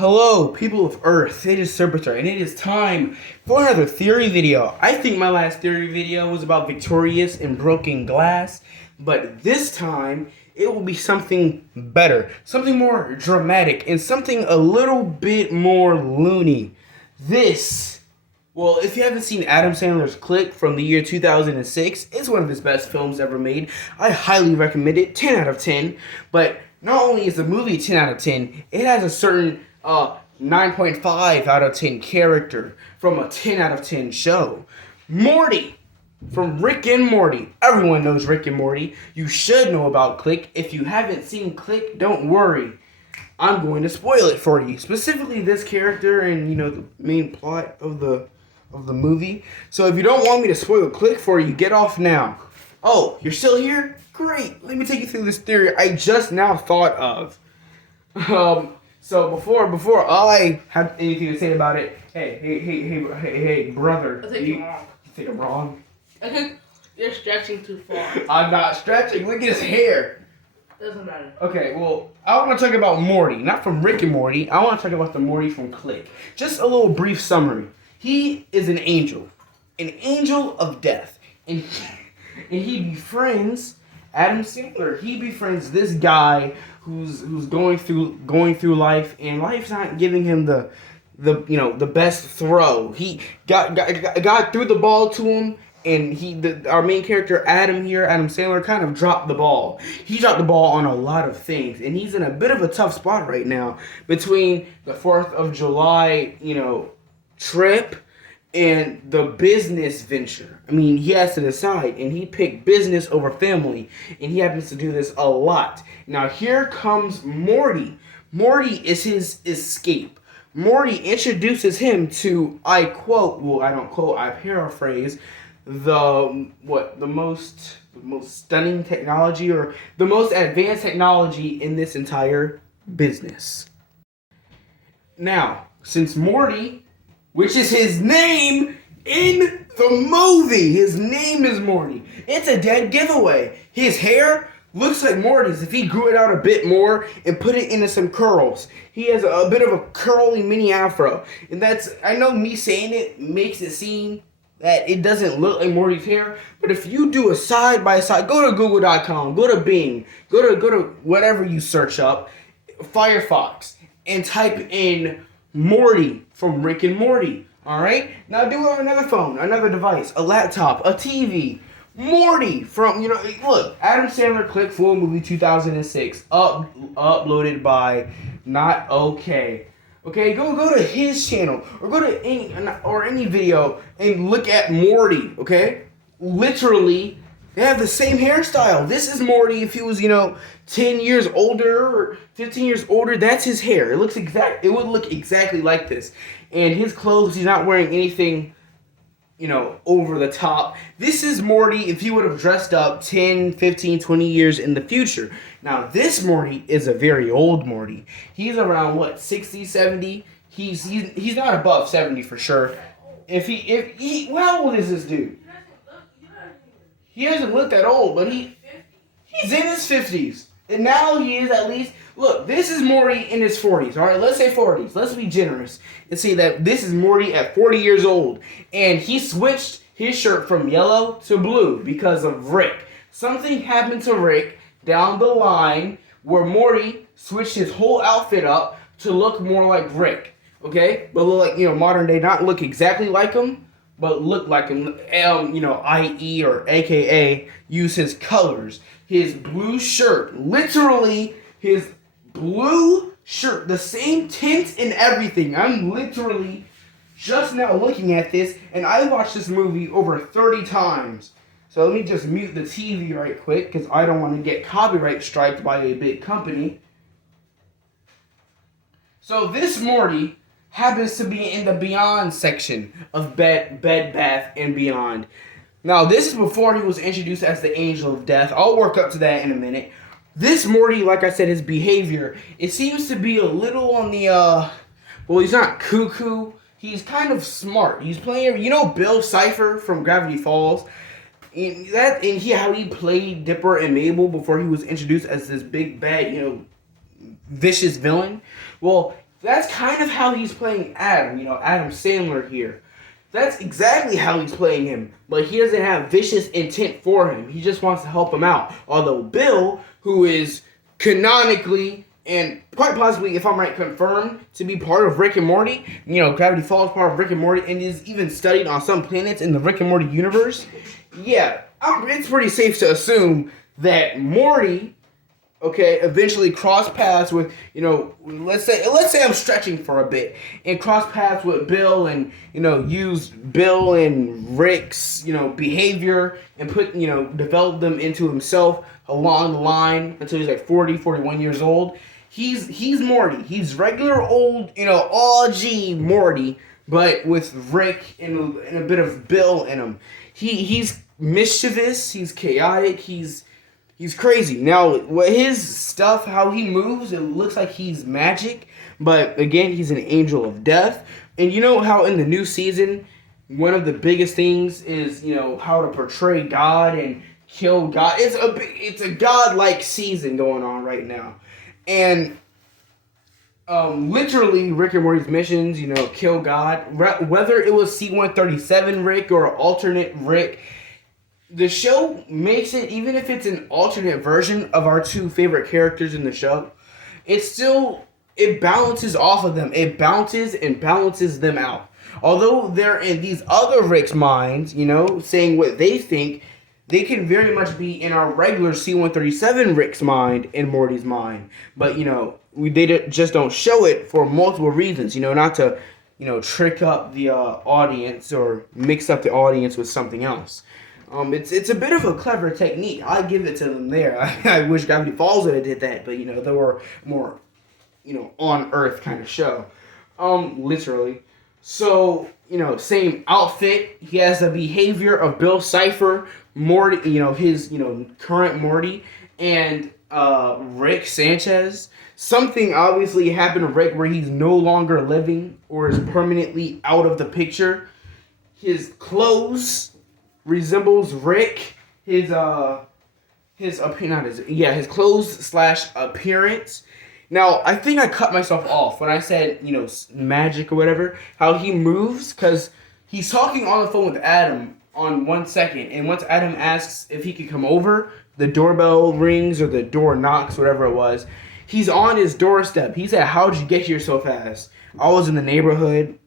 Hello, people of Earth. It is Serpenter, and it is time for another theory video. I think my last theory video was about Victorious and broken glass, but this time it will be something better, something more dramatic, and something a little bit more loony. Well, if you haven't seen Adam Sandler's Click from the year 2006, it's one of his best films ever made. I highly recommend it, 10 out of 10, but not only is the movie 10 out of 10, it has a certain 9.5 out of 10 character from a 10 out of 10 show. Morty from Rick and Morty. Everyone knows Rick and Morty. You should know about Click. If you haven't seen Click, don't worry. I'm going to spoil it for you. Specifically this character and the main plot of the movie. So if you don't want me to spoil Click for you, get off now. Oh, you're still here? Great. Let me take you through this theory I just now thought of. So before I have anything to say about it, hey, brother. I think you're wrong. You think I'm wrong? I think you're stretching too far. I'm not stretching. Look at his hair. Doesn't matter. Okay, well, I want to talk about Morty, not from Rick and Morty. I want to talk about the Morty from Click. Just a little brief summary. He is an angel of death, and he befriends Adam Sandler. He befriends this guy who's going through life, and life's not giving him the best throw. He got threw the ball to him, and our main character Adam Sandler kind of dropped the ball. He dropped the ball on a lot of things, and he's in a bit of a tough spot right now between the 4th of July, trip and the business venture. I mean, he has to decide, and he picked business over family, and he happens to do this a lot. Now, here comes Morty. Morty is his escape. Morty introduces him to, I quote, well, I don't quote, I paraphrase, the most stunning technology, or the most advanced technology in this entire business. Now, since Morty, which is his name in the movie, his name is Morty, it's a dead giveaway. His hair looks like Morty's if he grew it out a bit more and put it into some curls. He has a bit of a curly mini afro. And I know me saying it makes it seem that it doesn't look like Morty's hair, but if you do a side by side, go to google.com, go to Bing, go to whatever you search up, Firefox, and type in Morty from Rick and Morty. Alright? Now do it on another phone, another device, a laptop, a TV. Morty from, look, Adam Sandler Click full movie 2006. Uploaded by Not Okay. Okay, go to his channel, or go to any video and look at Morty, okay? Literally, they have the same hairstyle. This is Morty if he was, 10 years older or 15 years older. That's his hair. It would look exactly like this. And his clothes, he's not wearing anything, over the top. This is Morty if he would have dressed up 10, 15, 20 years in the future. Now, this Morty is a very old Morty. He's around, 60, 70? He's not above 70 for sure. How old is this dude? He doesn't look that old, but he's in his 50s. And now he is at least... Look, this is Morty in his 40s, all right? Let's say 40s. Let's be generous and say that this is Morty at 40 years old. And he switched his shirt from yellow to blue because of Rick. Something happened to Rick down the line where Morty switched his whole outfit up to look more like Rick, okay? But look like, modern day, not look exactly like him, but look like him, i.e. or aka use his colors. His blue shirt, literally his blue shirt, the same tint and everything. I'm literally just now looking at this, and I watched this movie over 30 times. So let me just mute the TV right quick, because I don't want to get copyright striked by a big company. So this Morty happens to be in the Beyond section of Bed Bath & Beyond. Now, this is before he was introduced as the Angel of Death. I'll work up to that in a minute. This Morty, like I said, his behavior, it seems to be a little on the, he's not cuckoo. He's kind of smart. He's playing, Bill Cipher from Gravity Falls. And how he played Dipper and Mabel before he was introduced as this big, bad, vicious villain. Well, That's kind of how he's playing Adam, Adam Sandler here. That's exactly how he's playing him, but he doesn't have vicious intent for him. He just wants to help him out. Although Bill, who is canonically and quite possibly, if I'm right, confirmed to be part of Rick and Morty, Gravity Falls part of Rick and Morty, and is even studied on some planets in the Rick and Morty universe, yeah, it's pretty safe to assume that Morty, okay, eventually cross paths with, let's say I'm stretching for a bit, and cross paths with Bill and, use Bill and Rick's, behavior and develop them into himself along the line until he's like 40, 41 years old. He's Morty. He's regular old, OG Morty, but with Rick and a bit of Bill in him. He's mischievous, he's chaotic, He's crazy. Now, what his stuff, how he moves, it looks like he's magic. But again, he's an angel of death. And you know how in the new season, one of the biggest things is, how to portray God and kill God. It's a God-like season going on right now. And literally, Rick and Morty's missions, kill God. Whether it was C-137 Rick or alternate Rick, the show makes it, even if it's an alternate version of our two favorite characters in the show, it balances off of them. It bounces and balances them out. Although they're in these other Rick's minds, saying what they think, they can very much be in our regular C-137 Rick's mind and Morty's mind. But, they just don't show it for multiple reasons, not to, trick up the audience or mix up the audience with something else. It's a bit of a clever technique. I give it to them there. I wish Gravity Falls would have did that, but they were more, on Earth kind of show. Literally. So, same outfit. He has the behavior of Bill Cipher, Morty, his, current Morty, and Rick Sanchez. Something obviously happened to Rick where he's no longer living or is permanently out of the picture. His clothes resembles Rick, his clothes / appearance. Now, I think I cut myself off when I said, magic or whatever, how he moves, because he's talking on the phone with Adam on 1 second, and once Adam asks if he could come over, the doorbell rings or the door knocks, whatever it was, he's on his doorstep. He said, "How'd you get here so fast?" "I was in the neighborhood."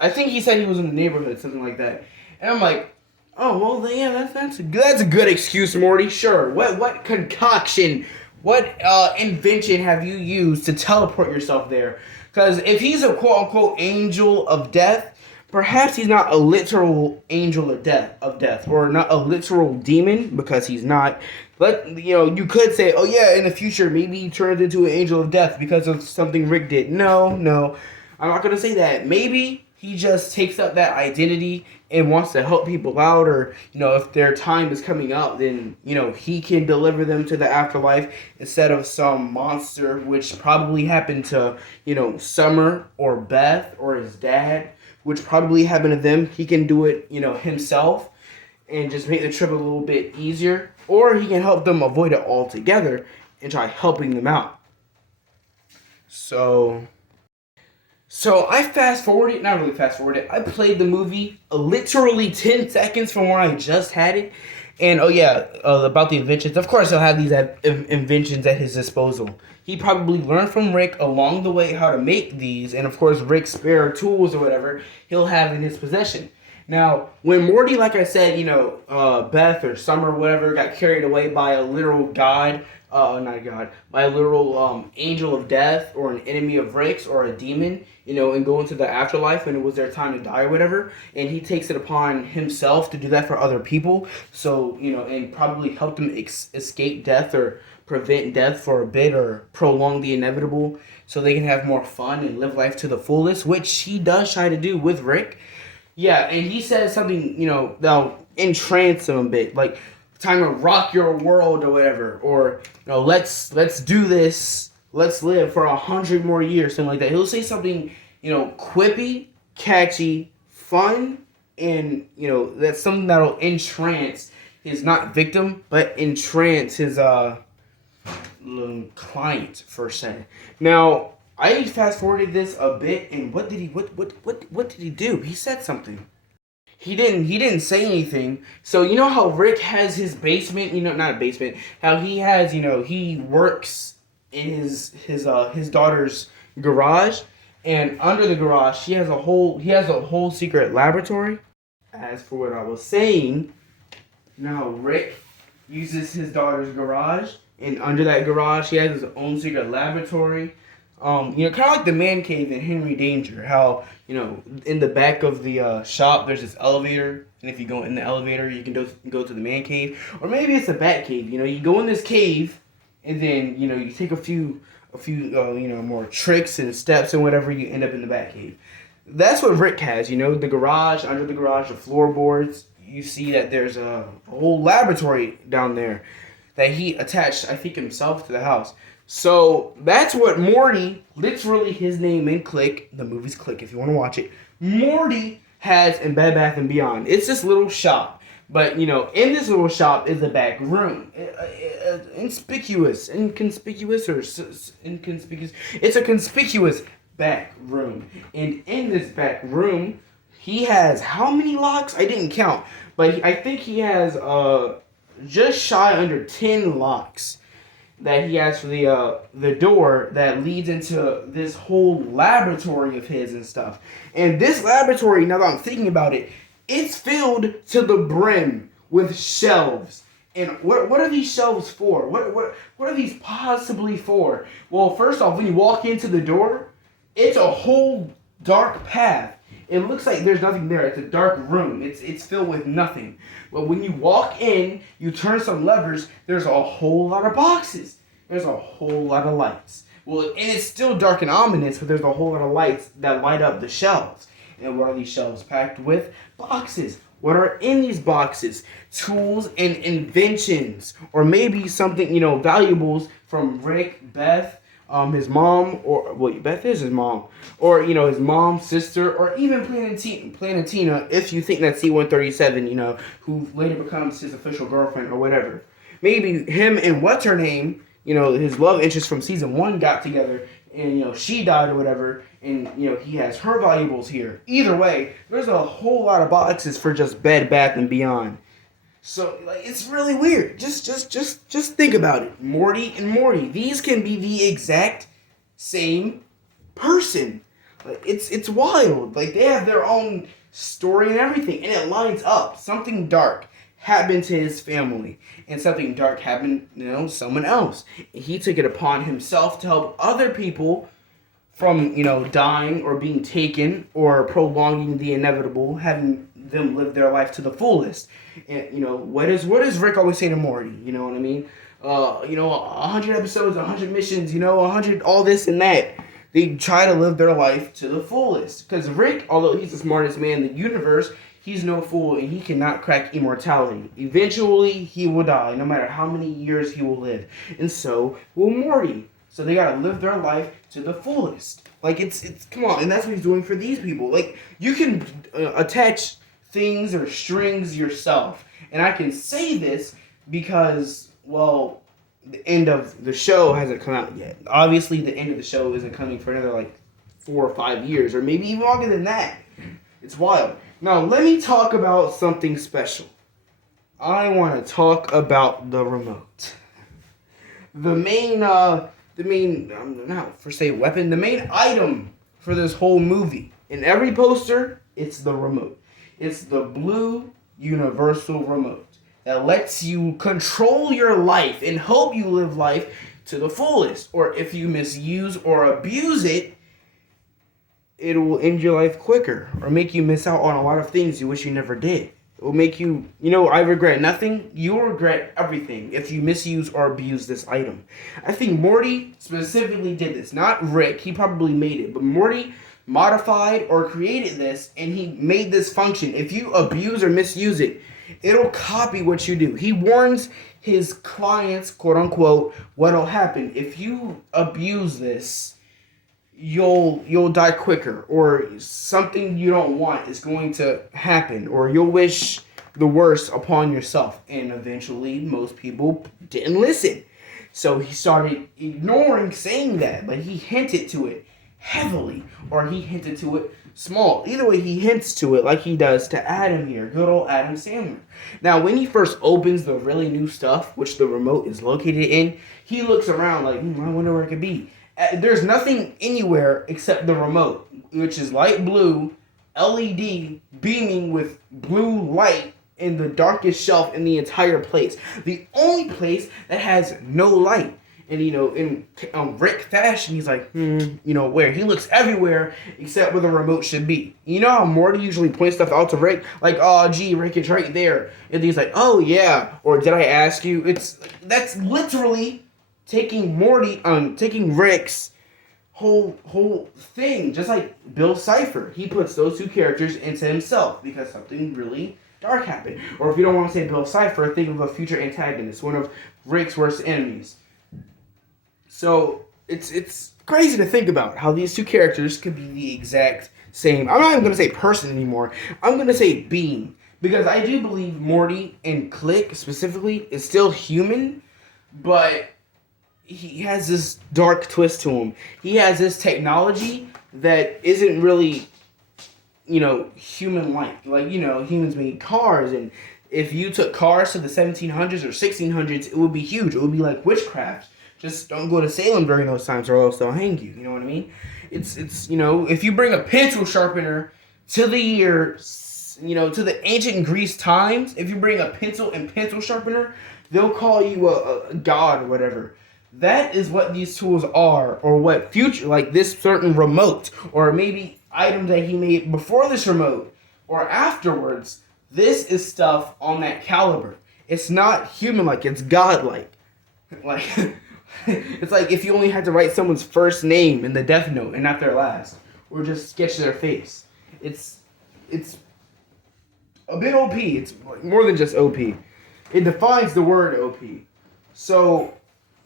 I think he said he was in the neighborhood, something like that. And I'm like, oh, well, yeah, that's a good excuse, Morty. Sure. What concoction, what invention have you used to teleport yourself there? Because if he's a quote-unquote angel of death, perhaps he's not a literal angel of death, or not a literal demon, because he's not. But, you could say, oh, yeah, in the future, maybe he turns into an angel of death because of something Rick did. No, I'm not going to say that. Maybe he just takes up that identity and wants to help people out, or, if their time is coming up, then, he can deliver them to the afterlife instead of some monster, which probably happened to, Summer or Beth or his dad, which probably happened to them. He can do it, himself and just make the trip a little bit easier, or he can help them avoid it altogether and try helping them out. So I not really fast forwarded, I played the movie literally 10 seconds from where I just had it. And, about the inventions. Of course, he'll have these inventions at his disposal. He probably learned from Rick along the way how to make these. And, of course, Rick's spare tools or whatever he'll have in his possession. Now, when Morty, like I said, Beth or Summer or whatever, got carried away by a literal god, by a literal angel of death or an enemy of Rick's or a demon, and go into the afterlife when it was their time to die or whatever, and he takes it upon himself to do that for other people, so, and probably help them escape death or prevent death for a bit or prolong the inevitable so they can have more fun and live life to the fullest, which he does try to do with Rick. Yeah, and he says something, that'll entrance him a bit, like, time to rock your world or whatever, or, let's do this, let's live for 100 more years, something like that. He'll say something, quippy, catchy, fun, and, that's something that'll entrance his, not victim, but entrance his, client, per se. Now, I fast forwarded this a bit, and what did he do? He said something. He didn't say anything. So you know how Rick has his basement, not a basement, how he has, he works in his daughter's garage, and under the garage he has a whole secret laboratory. As for what I was saying, now Rick uses his daughter's garage, and under that garage he has his own secret laboratory. Kind of like the man cave in Henry Danger. How in the back of the shop there's this elevator, and if you go in the elevator, you can go to the man cave, or maybe it's a bat cave. You go in this cave, and then you take a few more tricks and steps and whatever, you end up in the bat cave. That's what Rick has. The garage, under the garage, the floorboards. You see that there's a whole laboratory down there that he attached, I think, himself to the house. So that's what Morty, literally his name in Click, the movie's Click if you want to watch it, Morty has in Bed Bath & Beyond. It's this little shop. But, in this little shop is a back room. Inconspicuous. It's a conspicuous back room. And in this back room, he has how many locks? I didn't count. But I think he has just shy under 10 locks that he has for the door that leads into this whole laboratory of his and stuff. And this laboratory, now that I'm thinking about it, it's filled to the brim with shelves. And what are these shelves for? What are these possibly for? Well, first off, when you walk into the door, it's a whole dark path. It looks like there's nothing there. It's a dark room. It's filled with nothing. But when you walk in, you turn some levers, there's a whole lot of boxes. There's a whole lot of lights. Well, and it's still dark and ominous, but there's a whole lot of lights that light up the shelves. And what are these shelves packed with? Boxes. What are in these boxes? Tools and inventions. Or maybe something, valuables from Rick, Beth, his mom, or Beth is his mom, or his mom, sister, or even Planetina, if you think that C-137, who later becomes his official girlfriend or whatever. Maybe him and what's her name, his love interest from season 1 got together, and she died or whatever, and he has her valuables here. Either way, there's a whole lot of boxes for just Bed Bath & Beyond. So it's really weird. Just think about it. Morty and Morty. These can be the exact same person. It's wild. They have their own story and everything, and it lines up. Something dark happened to his family, and something dark happened, someone else. He took it upon himself to help other people from, dying or being taken or prolonging the inevitable, having them live their life to the fullest. And, what does Rick always say to Morty? You know what I mean? 100 episodes, 100 missions, 100 all this and that. They try to live their life to the fullest. Because Rick, although he's the smartest man in the universe, he's no fool and he cannot crack immortality. Eventually, he will die, no matter how many years he will live. And so will Morty. So they gotta live their life to the fullest. It's come on, and that's what he's doing for these people. You can attach things or strings yourself. And I can say this because, the end of the show hasn't come out yet. Obviously, the end of the show isn't coming for another, 4 or 5 years, or maybe even longer than that. It's wild. Now, let me talk about something special. I want to talk about the remote. The main weapon, the main item for this whole movie. In every poster, it's the remote. It's the blue universal remote that lets you control your life and help you live life to the fullest. Or if you misuse or abuse it, it will end your life quicker or make you miss out on a lot of things you wish you never did. It will make you, I regret nothing. You'll regret everything if you misuse or abuse this item. I think Morty specifically did this. Not Rick. He probably made it. But Morty modified or created this, and he made this function. If you abuse or misuse it, it'll copy what you do. He warns his clients, quote unquote, what'll happen. If you abuse this, you'll die quicker, or something you don't want is going to happen, or you'll wish the worst upon yourself. And eventually, most people didn't listen. So he started ignoring saying that, but he hinted to it. heavily, or he hinted to it small. Either way, he hints to it like he does to Adam here, good old Adam Sandler. Now, when he first opens the really new stuff, which the remote is located in, he looks around like, I wonder where it could be. There's nothing anywhere except the remote, which is light blue, LED, beaming with blue light in the darkest shelf in the entire place. The only place that has no light. And, in Rick fashion, he's like, where? He looks everywhere except where the remote should be. You know how Morty usually points stuff out to Rick? Like, oh, gee, Rick, it's right there. And he's like, oh, yeah. Or did I ask you? That's literally taking Rick's whole thing. Just like Bill Cipher. He puts those two characters into himself because something really dark happened. Or if you don't want to say Bill Cipher, think of a future antagonist, one of Rick's worst enemies. So it's crazy to think about how these two characters could be the exact same. I'm not even going to say person anymore. I'm going to say being. Because I do believe Morty and Click specifically is still human, but he has this dark twist to him. He has this technology that isn't really, human-like. Like, humans made cars, and if you took cars to the 1700s or 1600s, it would be huge. It would be like witchcraft. Just don't go to Salem during those times or else they'll hang you. You know what I mean? It's if you bring a pencil sharpener to the year, to the ancient Greece times, if you bring a pencil and pencil sharpener, they'll call you a god or whatever. That is what these tools are, or what future, like this certain remote, or maybe items that he made before this remote or afterwards. This is stuff on that caliber. It's not human-like, it's god-like. Like... It's like if you only had to write someone's first name in the death note and not their last, or just sketch their face. It's a bit OP. It's more than just OP. It defines the word OP. So,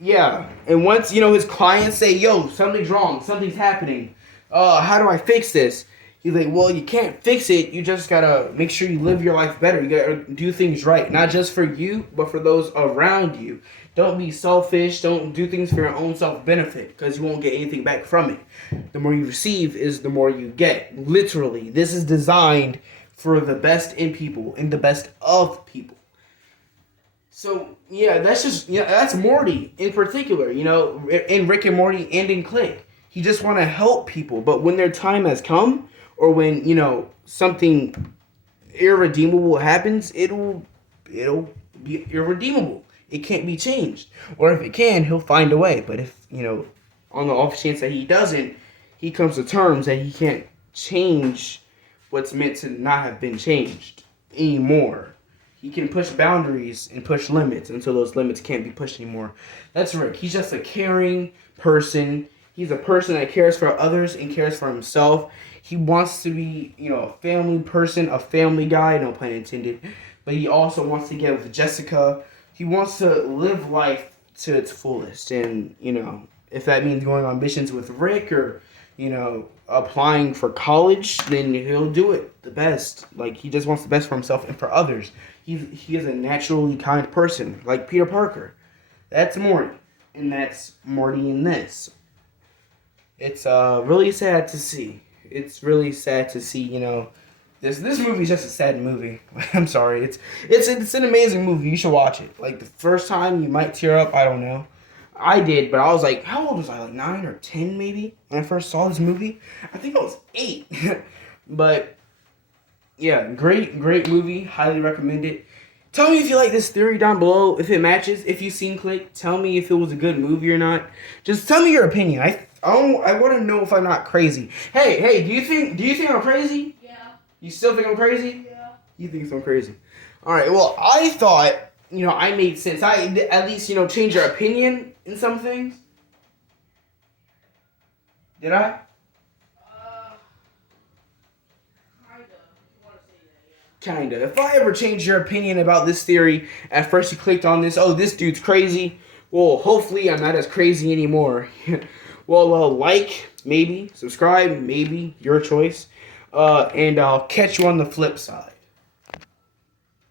yeah. And once, his clients say, yo, something's wrong, something's happening. How do I fix this? He's like, well, you can't fix it. You just gotta make sure you live your life better. You gotta do things right. Not just for you, but for those around you. Don't be selfish. Don't do things for your own self-benefit because you won't get anything back from it. The more you receive is the more you get. Literally. This is designed for the best in people and the best of people. So, yeah, that's Morty in particular, in Rick and Morty and in Click. He just want to help people. But when their time has come, or when, something irredeemable happens, it'll be irredeemable. It can't be changed. Or if it can, he'll find a way. But if, on the off chance that he doesn't, he comes to terms that he can't change what's meant to not have been changed anymore. He can push boundaries and push limits until those limits can't be pushed anymore. That's Rick. He's just a caring person. He's a person that cares for others and cares for himself. He wants to be, a family person, a family guy, no pun intended. But he also wants to get with Jessica. He wants to live life to its fullest. And, if that means going on missions with Rick or, applying for college, then he'll do it the best. Like, he just wants the best for himself and for others. He is a naturally kind person, like Peter Parker. That's Morty. And that's Morty in this. It's really sad to see. It's really sad to see, this movie's just a sad movie. I'm sorry. It's an amazing movie. You should watch it. Like, the first time you might tear up, I don't know. I did, but I was like, how old was I? Like 9 or 10 maybe when I first saw this movie? I think I was 8. But yeah, great movie. Highly recommend it. Tell me if you like this theory down below. If it matches, if you've seen Click, tell me if it was a good movie or not. Just tell me your opinion. I want to know if I'm not crazy. Hey, do you think I'm crazy? Yeah. You still think I'm crazy? Yeah. You think I'm crazy? All right. Well, I thought, I made sense. I at least, change your opinion in some things. Did I? Kinda. If I ever changed your opinion about this theory, at first you clicked on this, oh, this dude's crazy. Well, hopefully I'm not as crazy anymore. Well, like, maybe. Subscribe, maybe. Your choice. And I'll catch you on the flip side.